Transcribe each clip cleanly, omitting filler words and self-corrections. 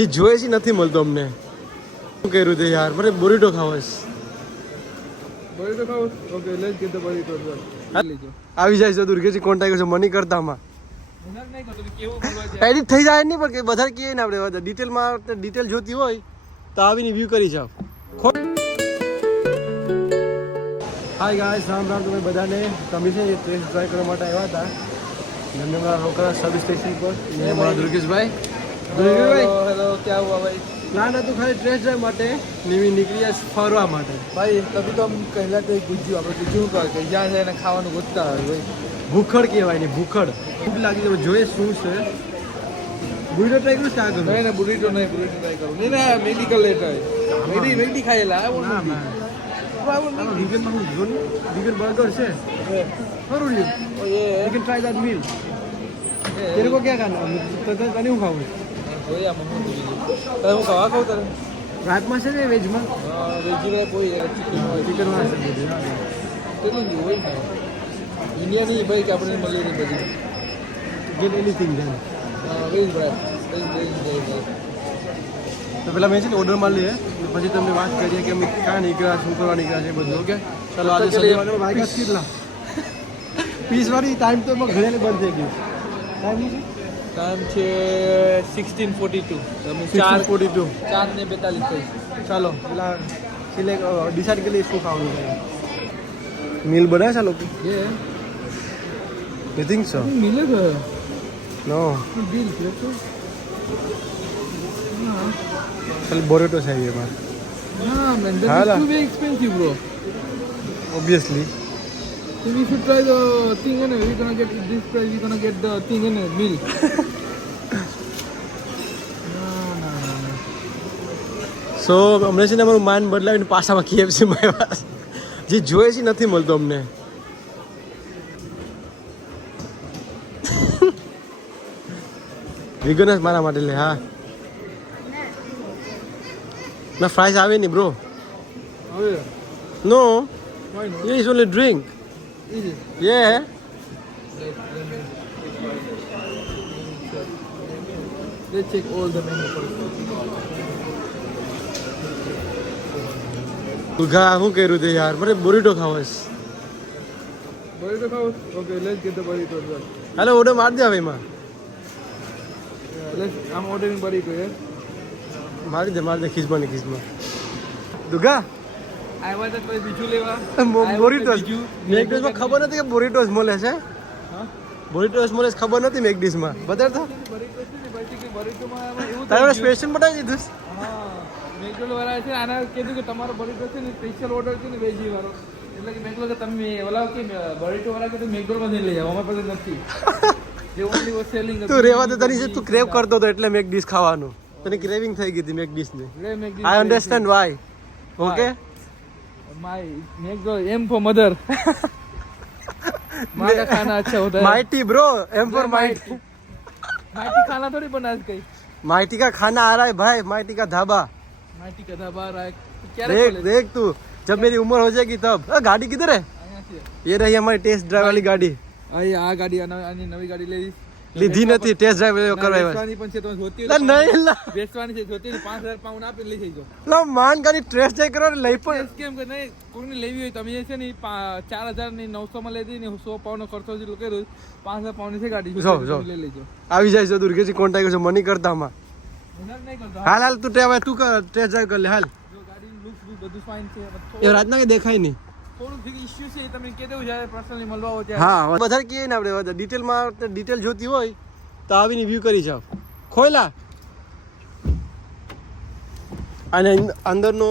જે જોઈએ છે નથી મળતો અમને. શું કર્યું તે યાર, મને બોરીટો ખાવો છે. બરીટો ખાવ? Okay, let's get the burrito. આવી જાય છે દુર્ગેજી કોન્ટેક્ટ છે મની કરતામાં. એડિટ થઈ જાય નહીં પણ કે બધા કહીએ ને આપણે ડિટેલમાં ડિટેલ જોતી હોય તો આવીને વ્યૂ કરી જાઓ. હાય ગાઈસ, રામ રામ તમે બધાને. તમે છે ટેસ્ટ ટ્રાય કરવા માટે આવ્યા હતા નંદનગર રોકડા સબ સ્ટેશન પર. મેં મારા દુર્ગેશભાઈ. હેલો, ક્યાં હુઆ ભાઈ? પ્લાન હતું ખાલી ટેસ્ટ ડ્રાઈવ માટે, નિમી નીકળ્યા ફરવા માટે. ભાઈ તभी तो हम कहला तो ગુજ્જુ આપણે ગુજ્જુ કે જ્યાં જાય એને ખાવાનું ગોતતા હોય ભાઈ. ભૂખડ કહેવાય ને, ભૂખડ. ભૂખ લાગી તો જોઈએ શું છે. બુરીટો ટ્રાય કરું સ્ટાર્ટ કરું. નહીં બુરીટો ટ્રાય કરું. નહીં ના મેડિકલ લેટર મેગડી ખાયેલા આવો ના નથી. ના વીગનમાં હું જોન વીગન બર્ગર છે ખરું લ્યું. You can try that meal. તેરે કો ક્યાં ખાના? તો તને હું ખાવું? જોયા મમ્મી બીજું તારે હું ખાવા ખાવ તારે રાતમાં છે ને વેજમાં વેજીવાય કોઈ ચિકન હોય ચિકનમાં છે બધું. કેટલું જ હોય ને ઇન્ડિયાની ભાઈ કે આપણે મળીએ નહીં બધી ગેટ એનીથિંગ ધેન. વેજ બ્રાય વેજ તો પેલા મેં છે ને ઓર્ડર માં લઈએ પછી તમને વાત કરીએ કે અમે ક્યાં નીકળ્યા, શું કરવા નીકળ્યા છે બધું. ઓકે ચાલો આજે શનિવારે વાગ્યા કેટલા પીસવાળી ટાઈમ તો એમાં ઘરે બંધ થઈ ગયું. ટાઈમ છે ટાઈમ છે 16:42 તમે 4:42. 4:42 થઈ ચાલો પેલા સિલેક્ટ ડિસાઈડ કરી શું ખાવાનું છે. મીલ બનાવે છે લોકો? ये યુ થિંક સો? मिलेगा નો बिल तो ખાલી બોરેટો છે એમાં. हाँ man that Hala. is too very expensive bro. Obviously. So we should try the thing and we're gonna get this price, we're gonna get the thing and meal. No. સો અમને છે ને અમારું માઇન્ડ બદલાવીને પાછામાં KFCમાં આવ્યા. જે જોઈએ છે નથી મળતો અમને. વિગન જ મારા માટે લે. હા ના ફ્રાઈસ આવે નહીં bro. Oh yeah. No Why not? યે is only drink. Is it? યે Let's check all the menu first. ઘા શું કર્યું તે યાર, મને બોરીટો ખાવો છે. Burrito house? Okay, let's get the burrito as well. Hello order મારી દે હવે એમાં. Yeah, I'm ordering burrito, yeah? મારી દે ખીચમાં ને ખીચમાં. દુગા આવ્યા હતા કોઈ બીજું લેવા બોરીટોસ મેકડીશમાં ખબર નથી કે બોરીટોસ મળે છે. બોરીટોસ મળે છે ખબર નથી મેકડીશમાં. બતાડ તો બરીટો છે ને ભાઈ કે બરીટોમાં એવું તારે સ્પેશિયલ બતાવી દીધું. હા મેકડોનલ્ડ વાળા છે આના કીધું કે તમારો બરીટો છે ને સ્પેશિયલ ઓર્ડર છે ને વેજી વાળો એટલે કે મેકડોનલ્ડ કે તમે ઓલા કે બરીટો વાળા કે તો મેકડોનલ્ડ લઈ જાવ અમારી પાસે નથી. જે ઓનલી વોઝ સેલિંગ તું રેવા દે તની તું ક્રેવ કરતો હતો એટલે મેકડીશ ખાવાનું તને ક્રેવિંગ થઈ ગઈ હતી મેકડીશ ની. I understand why. Okay my मैकडो एम फॉर मदर माँ का खाना अच्छा होता है. Mighty bro, M for mighty. Mighty खाना थोड़ी बना कहीं. माइटी का खाना आ रहा है भाई, माइटी का ढाबा. माइटी का ढाबा आ रहा है. क्या देख तू जब मेरी उम्र हो जाएगी तब. गाड़ी किधर है? ये रही हमारी टेस्ट ड्राइव वाली गाड़ी. आ गाड़ी आनी नवी गाड़ी ले લીધી નથી ટેસ્ટ ડ્રાઈવ કરવા. વેચવાની પણ છે તો જોતી નહીં લા વેચવાની છે જોતી 5000 પાઉન્ડ આપીને લઈ જઈજો. લો માન ગાડી ટેસ્ટ ડ્રાઈવ કરવા લઈ પણ કેમ કે નહીં કોઈને લેવી હોય તમે છે ને 4000 ની 900 માં લઈ દઈ ને 100 પાઉન્ડ નો ખર્ચો જેટલો કર્યો 5000 પાઉન્ડ ની છે ગાડી લઈ લેજો. આવી જાય છે દુર્ગેજી કોન્ટેક્ટ છે મની કરતામાં. નહીં કરતો હાલ તું તું ટેસ્ટ ડ્રાઈવ કર લે હાલ. જો ગાડી લુક્સ બધું ફાઇન છે એ રાતના કે દેખાય નહીં. થોડું ઇશ્યુ છે તમે કહી દેવું જ્યારે પર્સનલી મળવા આવો ત્યારે. હા વધારે કહીએ ને આપણે ડિટેલમાં ડિટેલ જોતી હોય તો આવીને વ્યૂ કરી જાઓ. ખોયલા અને અંદરનો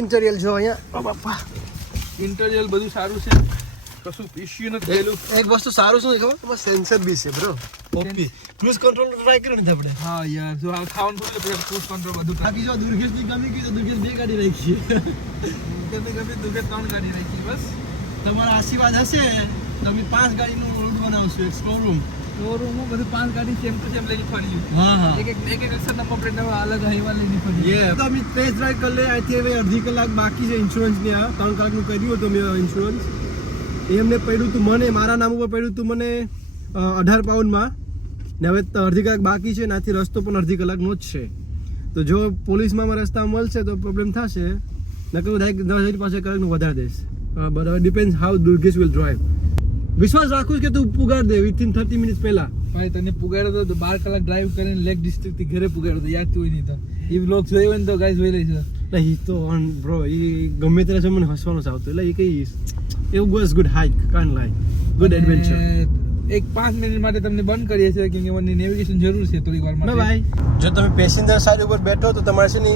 ઇન્ટિરિયર જો અહીંયા બાપા ઇન્ટિરિયર બધું સારું છે કશું ઇશ્યુ નથી થયેલું. એક વસ્તુ સારું શું ખબર તમારે સેન્સર બી છે bro. OP cruise control try કર્યો નથી આપણે. હા યાર જો આ ખાવાનું થોડું પછી ક્રુઝ કંટ્રોલ બધું આ બીજો દુર્ગેશની ગમી ગઈ તો દુર્ગેશ 2 ગાડી રાખી. ગમે દુગે 3 ગાડી રાખી બસ. તમારા આશીર્વાદ હશે તો અમે 5 ગાડીનું રોડ બનાવશું એક સ્ટોર રૂમ. શોરૂમમાં બધું 5 ગાડી સેમ ટુ સેમ લઈને ફરી. હા એક અક્ષર નંબર પ્લેટ અલગ હાઈવા લઈને ફરી. તો અમે ટેસ્ટ ડ્રાઈવ કરી લે. અહીંથી હવે અડધી કલાક બાકી છે ઇન્સ્યોરન્સની. આ 3 કલાકનું કર્યું હતું મેં ઇન્સ્યોરન્સ. એમને પડ્યું હતું મને મારા નામ ઉપર પડ્યું હતું મને 18 પાઉન્ડમાં ને હવે અડધી કલાક બાકી છે. નાથી રસ્તો પણ અડધી કલાકનો જ છે. તો જો પોલીસમાં રસ્તા મળશે તો પ્રોબ્લેમ થશે, નકર દસ પાસે કરીને વધારે દઈશ. બરાબર, depend how Durgesh will drive. વિશ્વાસ રાખું કે તું પુગાડ દે વિથિન 30 મિનિટ્સ પહેલા. ભાઈ તને પુગાડ્યો તો 12 કલાક ડ્રાઈવ કરીને લેક ડિસ્ટ્રિક્ટ થી ઘરે પુગાડ્યો તો, યાદ તું નહીં તો એ બ્લોગ જોયો હોય ને તો ગાઈસ જોઈ લેજો. એટલે ઈ તો ઓન બ્રો, ઈ ગમે ત્યારે મને હસવાનું જ આવતું. એટલે ઈ કઈ એવું વોઝ ગુડ હાઇક, કાન્ટ લાઈ, ગુડ એડવેન્ચર. એક 5 મિનિટ માટે તમને બંધ કરીએ છીએ કેમ કે મને નેવિગેશન જરૂર છે થોડીક વાર માટે. ભાઈ જો તમે પેસેન્જર સાઈડ ઉપર બેઠો તો તમારે છે ને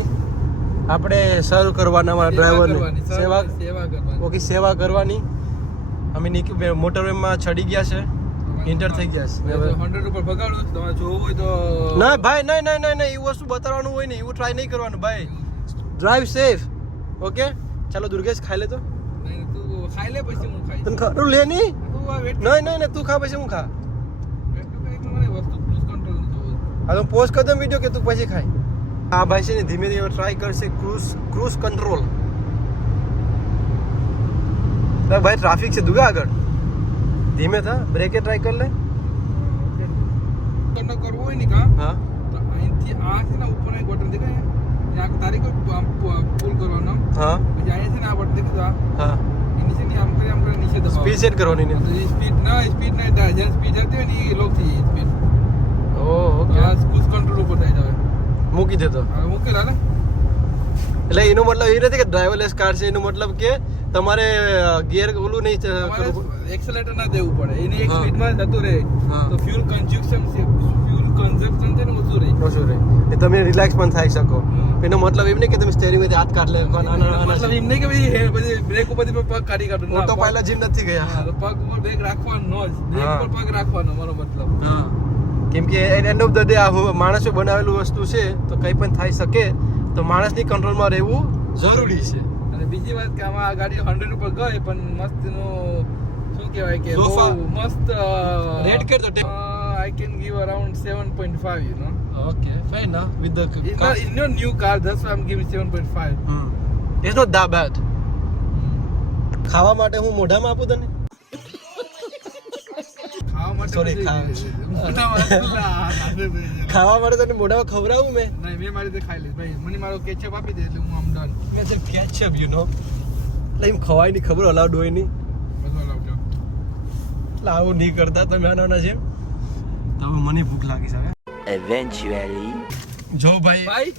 આપણે સર્વ કરવાના, અમારા ડ્રાઈવરને સેવા કરવાની. ઓકે, સેવા કરવાની. અમે મોટરવેમાં ચડી ગયા છે, એન્ટર થઈ ગયા છે. 100 ઉપર ભગાડો, તમારે જોવું હોય તો. ના ભાઈ, નહીં એ વસ્તુ બતાવવાનું હોય ને, એવું ટ્રાય નહીં કરવાનું ભાઈ. Drive safe. ઓકે ચાલો દુર્ગેશ ખાઈ લે તો. નહીં, તું ખાઈ લે પછી હું ખાઈશ. તને ખાતું લે નહીં. તું આ વેટ નહીં તું ખા પછી હું ખા. વેટ તો કઈ મને વસ્તુ ક્રૂઝ કંટ્રોલ જોવો. હા તો પોઝ કર દો વિડિયો કે તું પછી ખાય. આ ભાઈ છે ને ધીમે ધીમે ટ્રાય કરશે ક્રૂઝ કંટ્રોલ. ભાઈ ટ્રાફિક છે દુગા આગળ, ધીમે થા, બ્રેકે ટ્રાય કર લે. કંટ્રોલ કરવો હોય ને કા, હા તો અહીંથી આ છે ને ઉપર એક બટન દેખાય, ત્યાં તારીખ પુલ કરવાનો. હા પછી અહીંયા છે ને આ બટન દેખાય, હા એની છે ને આમ કરી નીચે દબાવો. સ્પીડ સેટ કરવાની ને. સ્પીડ નહીં થાય, જેમ સ્પીડ જતી હોય ને એ લોક થઈ જાય સ્પીડ. ઓકે આ ક્રૂઝ કંટ્રોલ ઉપર થઈ જાય. મૂકી દેતો. હવે મૂકેલા ને એટલે એનો મતલબ એ નથી કે ડ્રાઈવરલેસ કાર છે, એનો મતલબ કે તમારે ગિયર ઓલું નહીં કરવું. એક્સેલેટર ના દેવું પડે, એની એક સ્પીડમાં જતું રહે હા. તો ફ્યુલ કન્ઝ્યુમ્પશન છે ને ઓછું રહે. ઓછું રહે, એ તમે રિલેક્સ પણ થઈ શકો. એનો મતલબ એમ નહીં કે તમે સ્ટેરિંગ માંથી હાથ કાઢ લે. મતલબ એમ નહીં કે ભાઈ પછી બ્રેક ઉપરથી પગ કાઢી કાઢો. ઓટો પાયલટ જીમ નથી ગયા. હા, તો પગ ઉપર બ્રેક રાખવાનો જ, બ્રેક ઉપર પગ રાખવાનો, મારો મતલબ. હા, કેમ કે એન્ડ ઓફ ધ ડે આ માણસે બનાવેલું વસ્તુ છે, તો કંઈ પણ થઈ શકે, તો માણસની કંટ્રોલમાં રહેવું જરૂરી છે. અને બીજી વાત કે આમાં આ ગાડી 100 ઉપર ગઈ પણ મસ્ત એનું શું કહેવાય કે સોફા. બહુ મસ્ત રેટ કર તો I can give around 7.5, you know. Okay fine ના with the It's not new car, that's why I'm giving 7.5. It's not that bad. ખાવા માટે હું મોઢામાં આપું તને? ખાવા માટે Sorry, ખાવા માટે તને મોઢામાં ખવડાવું મેં? નહીં, મેં મારી રીતે ખાઈ લઈશ ભાઈ. મને મારો કેચઅપ આપી દે એટલે હું આમ ડન. મેં જેમ કેચઅપ યુ નો, એટલે એમ ખવાય નહીં, ખબર અલાઉડ હોય નહીં. બધું લાવજો. એટલે આવું નહીં કરતા તમે આના જેમ. તો હવે મને ભૂખ લાગી છે. Eventually. જો ભાઈ ભાઈ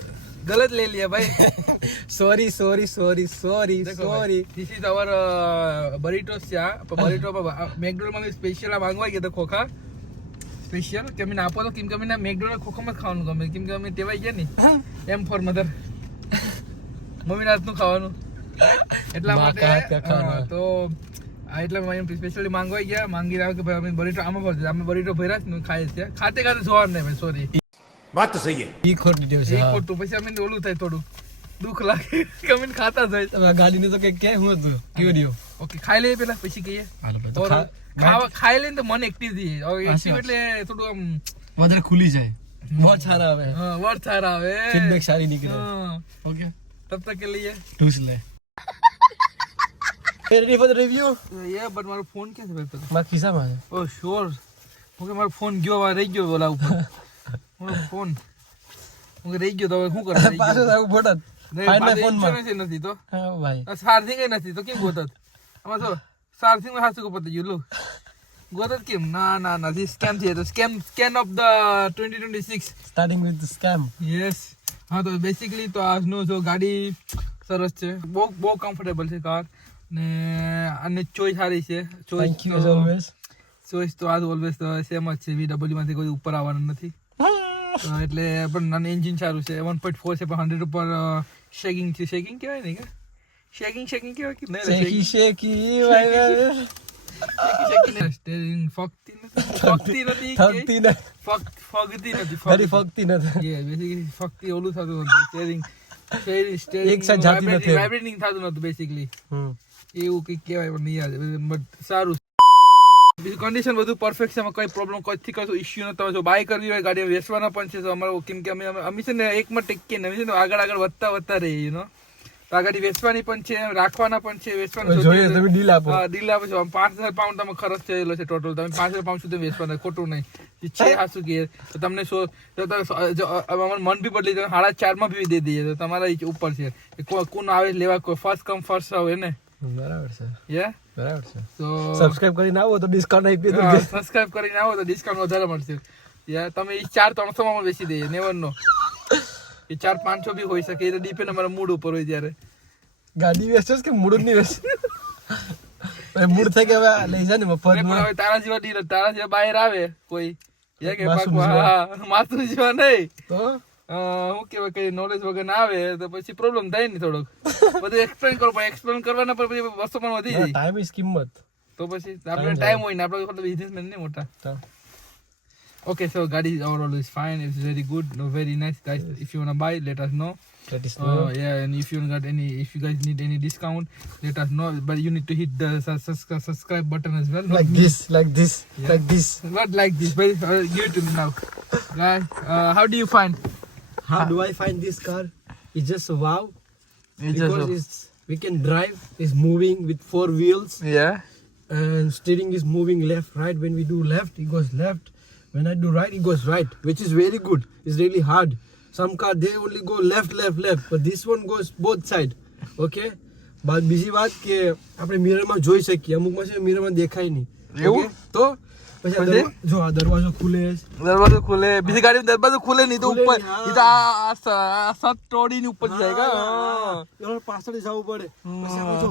ગલત ले लिया भाई. સોરી देखो भाई, this is our burritos છે. burrito મેકડોનલ્ડ માં સ્પેશિયલ આ માંગવા ગયા તો ખોખા સ્પેશિયલ કે મને આપો તો કેમ કે મને મેકડોનલ્ડ ખોખામાં જ ખાવાનું ગમે કેમ કે અમે ટેવાઈ ગયા ને એમ ફોર મધર મમ્મીના હાથનું ખાવાનું એટલા માટે તો આ એટલે સ્પેશિયલી માંગવા ગયા, માંગી રહ્યા કે ભાઈ અમે બરીટો આમાં ભરજો, અમે બરીટો ભર્યા જ ખાઈએ છીએ, ખાતે જોવાનું નહીં ભાઈ. સોરી, વાત તો સહી ઈ ખોટી ટેવ છે. એક ખોટું પછી અમે ઓલું થાય, થોડું દુઃખ લાગે કે અમે ખાતા જ હોય. તમે ગાડીને તો કઈ કે હું હતું કેવું રહ્યો. ઓકે, ખાઈ લઈએ પેલા પછી કહીએ. હાલો ભાઈ, તો ઓર ખાઈ લઈને તો મન એક્ટિવ થઈ જાય. એક્ટિવ એટલે થોડું આમ વધારે ખુલી જાય, બહુ સારા આવે, હા વર્ડ સારા આવે, ફીડબેક સારી નીકળે. હા, ઓકે તબ તક કે લઈએ ઢૂસ લે. Ready for the review? યે બટ મારો ફોન ક્યાં છે ભાઈ પેલો? મારા ખિસ્સામાં છે. ઓ શ્યોર. ઓકે, મારો ફોન ગયો, રહી ગયો ઓલા ઉપર. મારો ફોન ઓકે રહી ગયો, તો હવે શું કરે? પાછો આવું ફોટો ફાઇન્ડ માય ફોન માં નથી તો હા ભાઈ, ચાર્જિંગ નથી તો કેમ ગોતત? આમાં જો ચાર્જિંગ માં હાસુ પતી ગયું. લો ગોતત કેમ? ના this scam છે, તો scam of the 2026 starting with scam. Yes. હા, તો બેસિકલી તો આજનો જો ગાડી સરસ છે, બહુ કમ્ફર્ટેબલ છે કાર ને, અને ચોઈસ સારી છે. Thank you as always. Choice તો આજ ઓલવેઝ તો સેમ જ છે, VW માંથી કોઈ ઉપર આવવાનું નથી. તો એટલે પણ અને એન્જિન સારું છે, 1.4 છે પણ 100 ઉપર શેકિંગ છે. શેકિંગ કહેવાય ને કે શેકિંગ કહેવાય કે નહીં? શેકી ભાઈ, સ્ટીયરિંગ ફગતી નથી થકતી નથી, વેરી ફગતી નથી. યે બેસિકલી ફગતી ઓલું થતું હતું, સ્ટીયરિંગ એક સાઈડ જાતી નથી, વાઇબ્રેટિંગ થતું નતું બેસિકલી. એવું કંઈક કહેવાય પણ નહીં યાદ, બટ સારું. બીજું કન્ડિશન બધું પરફેક્ટ છે, એમાં કોઈ પ્રોબ્લેમ કોઈથી કશું ઇશ્યુ નથી. તમે જો બાય કરવી હોય ગાડી વેચવાના પણ છે તો અમારો કેમ કે અમે છે ને એકમાં ટેકીએ ને, અમે છે ને આગળ વધતા રહીએ, યુ નો. તો આ ગાડી વેચવાની પણ છે, રાખવાના પણ છે, વેચવાની જોઈએ તમે ડીલ આપો. હા, ડીલ આપો છો. 5,000 પાઉન્ડ તમે ખર્ચ થયેલો છે ટોટલ. તમે 5,000 પાઉન્ડ સુધી વેચવાના, ખોટું નહીં. છે હાસુ ગિયર તો તમને મન બી બદલી તમે 4.5 માં બી દે દઈએ તો તમારા ઉપર છે કોણ આવે લેવા, કોઈ ફર્સ્ટ કમ ફર્સ્ટ આવે ને. બરાબર છે, યા બરાબર છે. તો સબસ્ક્રાઇબ કરીને આવો તો ડિસ્કાઉન્ટ આપી દો. સબસ્ક્રાઇબ કરીને આવો તો ડિસ્કાઉન્ટ વધારે મળશે. યા તમે 4,300 માં વેચી દઈએ, નેવર નો. એ 4,500 બી હોઈ શકે, એ તો ડિપેન્ડ અમારા મૂડ ઉપર હોય ત્યારે. ગાડી વેચો કે મૂડ નહીં વેચ મૂડ થઈ ગયા હવે લઈ જા ને મફતમાં. હવે તારા જેવા ડીલર, તારા જેવા બહાર આવે કોઈ માસ્ટર જેવા નહીં તો હું કેવાય કઈ નોલેજ વગર ના આવે તો પછી પ્રોબ્લેમ થાય ને થોડોક. બધું એક્સપ્લેન કરો, પણ એક્સપ્લેન કરવાના પર પછી વસ્તુ પણ વધી જાય. ટાઈમ ઇઝ કિંમત. તો પછી આપણે ટાઈમ હોય ને આપણે બિઝનેસમેન નહીં મોટા. Okay, so Gadi overall is fine. It's very good, no, very nice, guys. If you wanna buy, let us know. Let us know. Yeah, and if you got if you guys need any discount, let us know. But you need to hit the subscribe button as well. Like this, like this, Yeah. like this. Not like this, but give it to me now, guys. How do you find? How do I find this car? It's just wow. It's Because we can drive. It's moving with 4 wheels, yeah. and steering is moving left, right. When we do left, it goes left. When I do right, it goes right, which is very good. It's really hard. Some car they only go left, left, left, but this one goes both side. Okay. બાદ બીજી વાત કે આપણે મિરરમાં જોઈ શકીએ, અમુકમાં છે મિરરમાં દેખાય નહીં. એવું? તો પછી જો આ દરવાજો ખુલે, દરવાજો ખુલે, બીજી ગાડીમાં દરવાજો ખુલે નહીં તો ખુલે ઉપર નહીં, હા. એ તો આ સત તોડીને ઉપર જાય એમાં પાછળ જવું પડે. પછી આપણે જો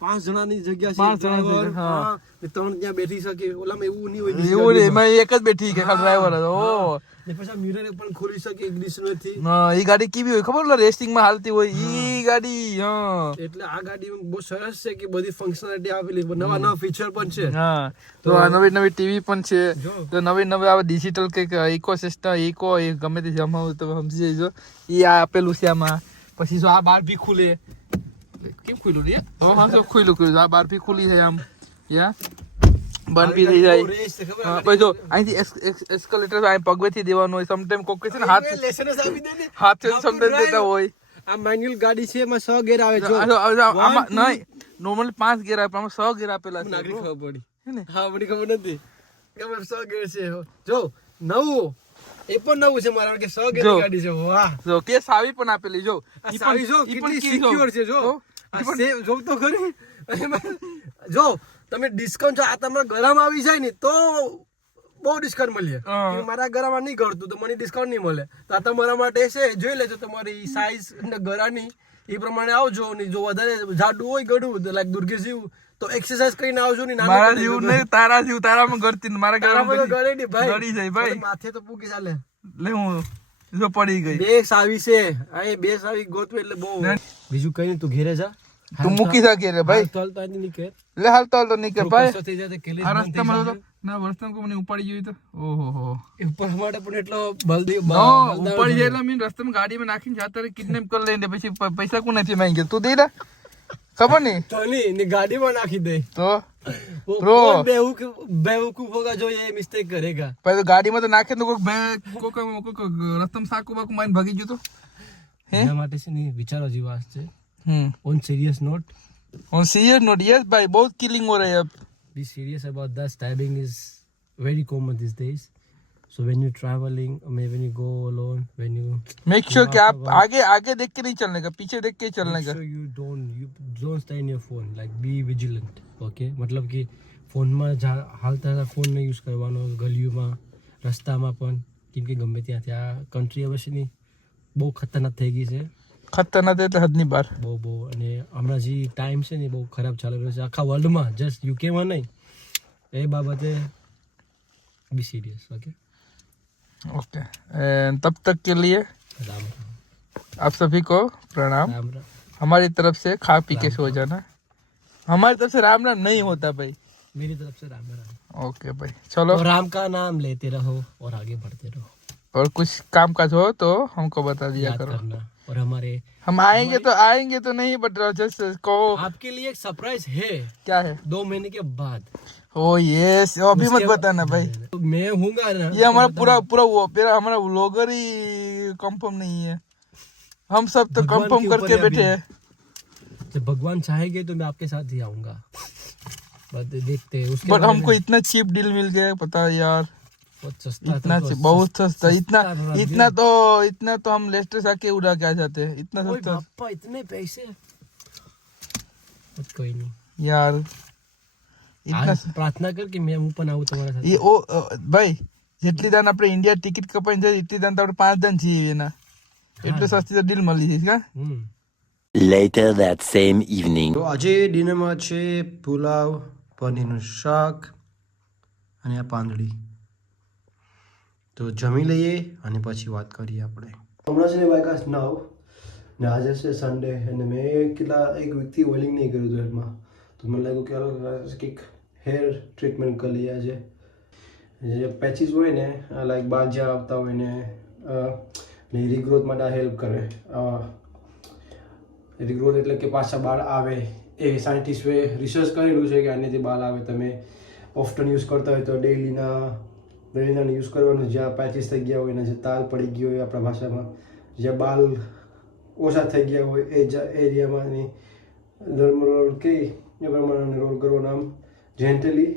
પાંચ જણાની જગ્યા છે, 5 જણા driver, છે, હા. ને 3 ત્યાં બેઠી શકે. ઓલામાં એવું નહીં હોય. એવું ને એમાં એક જ બેઠી કે ખાલી ડ્રાઈવર જ. ઓ ને પછી મિરર પણ ખોલી શકે એગ્રીશનથી. એ ગાડી કેવી હોય ખબર? રેસિંગ માં હાલતી હોય ઈ ગાડી. હા, એટલે આ ગાડી બહુ સરસ છે કે બધી ફંક્શનાલિટી આપેલી, નવા નવા ફીચર પણ છે. હા. તો આ નવી નવી ટીવી પણ છે, જો. તો નવી નવી આ ડિજિટલ કંઈક ઇકો સિસ્ટમ ઇકો એ ગમે તે જમાવું તો સમજી જજો. એ આ આપેલું છે આમાં. પછી જો આ બાર બી ખુલે. કેમ ખુલ્લું રે? હા, જો ખુલ્લું આ બાર બી ખુલી છે આમ. યા બંધ બી થઈ જાય. રેસ છે, ખબર? હા, પછી જો અહીંથી એસ્કેલેટર આ પગવેથી દેવાનું હોય. સમટાઈમ કોક છે ને હાથ લેસન જ આપી દે ને. હાથથી સમટાઈમ દેતા હોય. આ મેન્યુઅલ ગાડી છે, એમાં 6 ગેર આવે છે. આમાં નહીં, નોર્મલી 5 ગેર આપે, આમાં 6 ગેર આપેલા છે. નાગરિક ખબર પડી. હે ને? હા, મને ખબર નથી કે આમાં 6 ગેર છે. જો નવું, એ પણ નવું છે મારા કે 6 ગેર જો. ગાડી છે. વાહ, જો કે સાવી પણ આપેલી જો. આ ઈ પણ- સાવી જો ઈ પણ કેટલી કી જો. સિક્યોર છે. જો તો? આ સેફ જો તો ખરી. એમાં જો તમે ડિસ્કાઉન્ટ જો આ તમારા ગળામાં આવી જાય ને તો બહુ ડિસ્કાઉન્ટ મળે. હા. કે મારા ગળામાં નહીં ગળતું તો મને ડિસ્કાઉન્ટ નહીં મળે. તો આ તમારા માટે છે, જોઈ લેજો તમારી સાઈઝ અને ગળાની એ પ્રમાણે આવજો. ને જો વધારે જાડું હોય ગળું તો લાઈક દુર્ગેશ જેવું તો એક્સરસાઇઝ કરીને આવજો ને. નાનું મારા કરી જેવું દેજો. નહીં, તારા જેવું. તારામાં ગળતી ને મારા તારામાં તો ગળામાં ગળે નહીં ભાઈ. ગળી જાય ભાઈ. માથે તો પૂકી ચાલે. લે હું જો પડી ગઈ. બે સાવી છે, આ બે સાવી ગોતવે એટલે બહુ. બીજું કઈ નહીં, તું ઘેરે જા. તું મૂકી શકે રે ભાઈ. ચાલ તો આજની નીકળ. લે હાલ તો નીકળ ભાઈ. કસો થઈ જાય તો કેલી આ બંધ થઈ રસ્તામાં જાય. તો ના રસ્તામાં કોઈ મને ઉપાડી ગયું તો ઓહો હો. એ ઉપર માટે પણ એટલો બલદી નો ઉપાડી જાય એટલે મીન રસ્તામાં ગાડીમાં નાખીને જાતા રે કિડનેપ કરી લઈને પછી પૈસા કોણ નથી માંગે તું દે ને ખબર નહીં તો નહીં ને ગાડીમાં નાખી દે તો वो Bro. कौन बेवकूफ होगा जो ये मिस्टेक करेगा. પછી તો ગાડીમાં તો નાખે તો કોઈક રસ્તામાં સાકુ બાકુ મારીને ભાગી ગયું તો એના માટે છે ને વિચારો જેવી વાત છે. On serious note serious note yes भाई बहुत किलिंग हो रही है अब. be serious about that. Stabbing is very common these days. So when you're traveling or maybe when you go alone, when you make sure कि आप आगे देख के नहीं चलने का, पीछे देख के चलने make का. sure you don't stay in your phone. Like be vigilant. Okay, मतलब कि ફોનમાં હાલતા ફોન નહીં યુઝ કરવાનો ગલીઓમાં રસ્તામાં પણ, કેમ કે ગમે ત્યાં કન્ટ્રી હવે છે ને બહુ ખતરનાક થઈ ગઈ છે. ખતરનાક એટલે હદની બહાર. બહુ અને હમણાં જે ટાઈમ છે ને બહુ ખરાબ ચાલી રહ્યો છે આખા વર્લ્ડમાં, જસ્ટ યુકેમાં નહીં. એ બાબતે બી સિરિયસ. ઓકે ओके तब तक के लिए राम आप सभी को प्रणाम. राम राम. हमारी तरफ से खा पी के सो जाना. हमारी तरफ से राम राम नहीं होता भाई. मेरी तरफ से राम राम. ओके भाई चलो. और राम का नाम लेते रहो और आगे बढ़ते रहो. और कुछ काम काज हो तो हमको बता दिया याद करो. करना. और हमारे हम आएंगे तो नहीं बट जस्ट कहो. आपके लिए एक सरप्राइज है क्या है? 2 महीने के बाद. ओ यस अभी मत बताना भाई. तो मैं हूँगा ना. ये हमारा पूरा वो हमारा व्लॉगर ही कंफर्म नहीं है. हम सब तो भगवान कंफर्म के करके ऊपर है बैठे हैं जब भगवान चाहेंगे तो मैं आपके साथ ही आऊंगा बट देखते हैं उसके बट बारे हमको इतना चीप डील मिल गया पता है यार बहुत सस्ता इतना था तो बहुत सस्ता इतना था इतना तो हम लेस्टर आके उड़ा के आ जाते हैं इतना ओए सस्ता बापा इतने पैसे बट कोई नहीं यार इतना आज प्रार्थना कर कि मैं હું પણ આવું તમારા સાથે એ ઓ ભાઈ જેટલી દાન આપણે ઇન્ડિયા ટિકિટ કપાઈને જાય એટલી દાન તો આપણે 5 દાન છીએ એના એટલું સસ્તી તો ડીલ મળી છે કા Later that same evening. તો આજે ડિનરમાં છે પુલાવ પનીરનું શાક અને આ પાંદડી તો જમી લઈએ અને પછી વાત કરીએ આપણે હમણાં છે ને વાયકાસ 9 ને આજે છે સન્ડે અને મેં કેટલા એક વીકથી ઓઇલિંગ નહીં કર્યું હતું હેરમાં તો મને લાગ્યું કે કંઈક હેર ટ્રીટમેન્ટ કરી લઈએ આજે જે પેચીસ હોય ને લાઈક બાલ જ્યાં આવતા હોય ને રીગ્રોથ માટે હેલ્પ કરે રીગ્રોથ એટલે કે પાછા બાળ આવે એ સાયન્ટિસ્ટે રિસર્ચ કરેલું છે કે આનેથી બાલ આવે તમે ઓફટન યુઝ કરતા હોય તો ડેલીના યુઝ કરવાનું જ્યાં પેચીસ થઈ ગયા હોય ને જે તાલ પડી ગઈ હોય આપણા ભાષામાં જ્યાં બાલ ઓછા થઈ ગયા હોય એ એરિયામાં રોલ કે એ પ્રમાણે રોલ કરવાનું આમ જેન્ટલી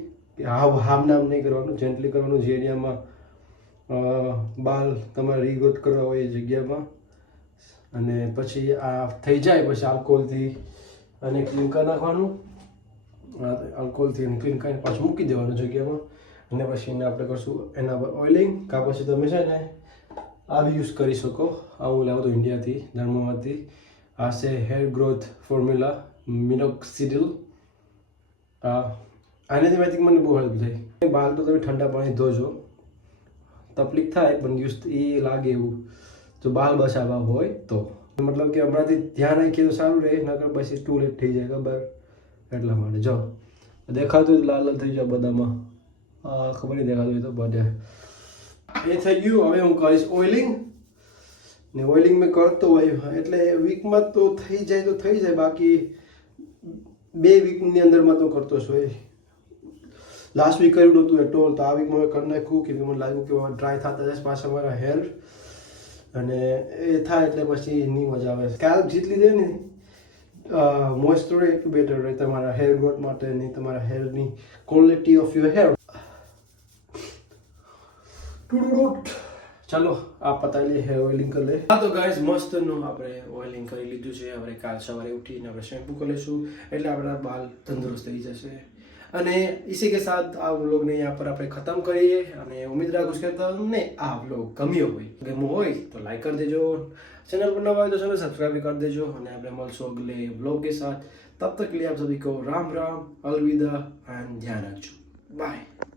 હામ નામ નહીં કરવાનું જેન્ટલી કરવાનું જે એરિયામાં બાલ તમારે રીગ્રોથ કરવા હોય એ જગ્યામાં અને પછી આ થઈ જાય પછી આલ્કોહોલથી અને ક્લીન કરી નાખવાનું આલ્કોહોલથી અને ક્લીન કરીને પાછું મૂકી દેવાનું જગ્યામાં અને પછી એને આપણે કરશું એના પર ઓઇલિંગ કાં પછી તમે છે ને આ બી યુઝ કરી શકો આ હું લાવ્યો હતો ઇન્ડિયાથી ધર્મમાંથી આ છે હેર ગ્રોથ ફોર્મ્યુલા મિનોક્સિડિલ આનાથી મેં મને બહુ હેલ્પ થઈ બાલ તો તમે ઠંડા પાણી ધોજો તકલીફ થાય પણ યુઝ એ લાગે એવું જો બાલ બચાવવા હોય તો મતલબ કે હમણાંથી ધ્યાન રાખીએ તો સારું રહે નકર પછી ટુ લેટ થઈ જાય ખબર એટલા માટે જો દેખાતું લાલ લાલ થઈ જાય બધામાં ખબર નહીં દેખાતું હોય તો બધે એ થઈ ગયું હવે હું કરીશ ઓઇલિંગ ને ઓઇલિંગ મેં કરતો હોય એટલે વીકમાં તો થઈ જાય તો થઈ જાય બાકી 2 વીકની અંદરમાં તો કરતો છું એ લાસ્ટ વીક કર્યું નહોતું એટલો તો આ વીકમાં મેં કરી નાખ્યું કે મને લાગ્યું કે ડ્રાય થતા જશે પાછા મારા હેર અને એ થાય એટલે પછી નહીં મજા આવે સ્કેલ્પ જેટલી દે ને મોઇસ્ચર રહે એટલું બેટર રહે તમારા હેર ગ્રોથ માટે નહીં તમારા હેરની ક્વોલિટી ઓફ યોર હેર ચાલો આ પતાવી લઈએ હેર ઓઇલિંગ કરી લે હા તો ગાઈઝ મસ્તનું આપણે ઓઇલિંગ કરી લીધું છે હવે કાલ સવારે ઉઠીને આપણે શેમ્પૂ કરી લઈશું એટલે આપણા બાલ તંદુરસ્ત થઈ જશે અને इसी के साथ આ વ્લોગને यहाँ पर આપણે ખતમ કરીએ અને ઉમ્મીદ રાખું છું કે તમને આ વ્લોગ ગમ્યો હોય તો લાઈક કરી દેજો चैनल पर नया हो तो चैनल सब्सक्राइब भी कर देजो અને આપણે મળશું અગલે વ્લોગ के साथ तब तक के लिए आप सभी को राम राम अलविदा एंड ध्यान रखो बाय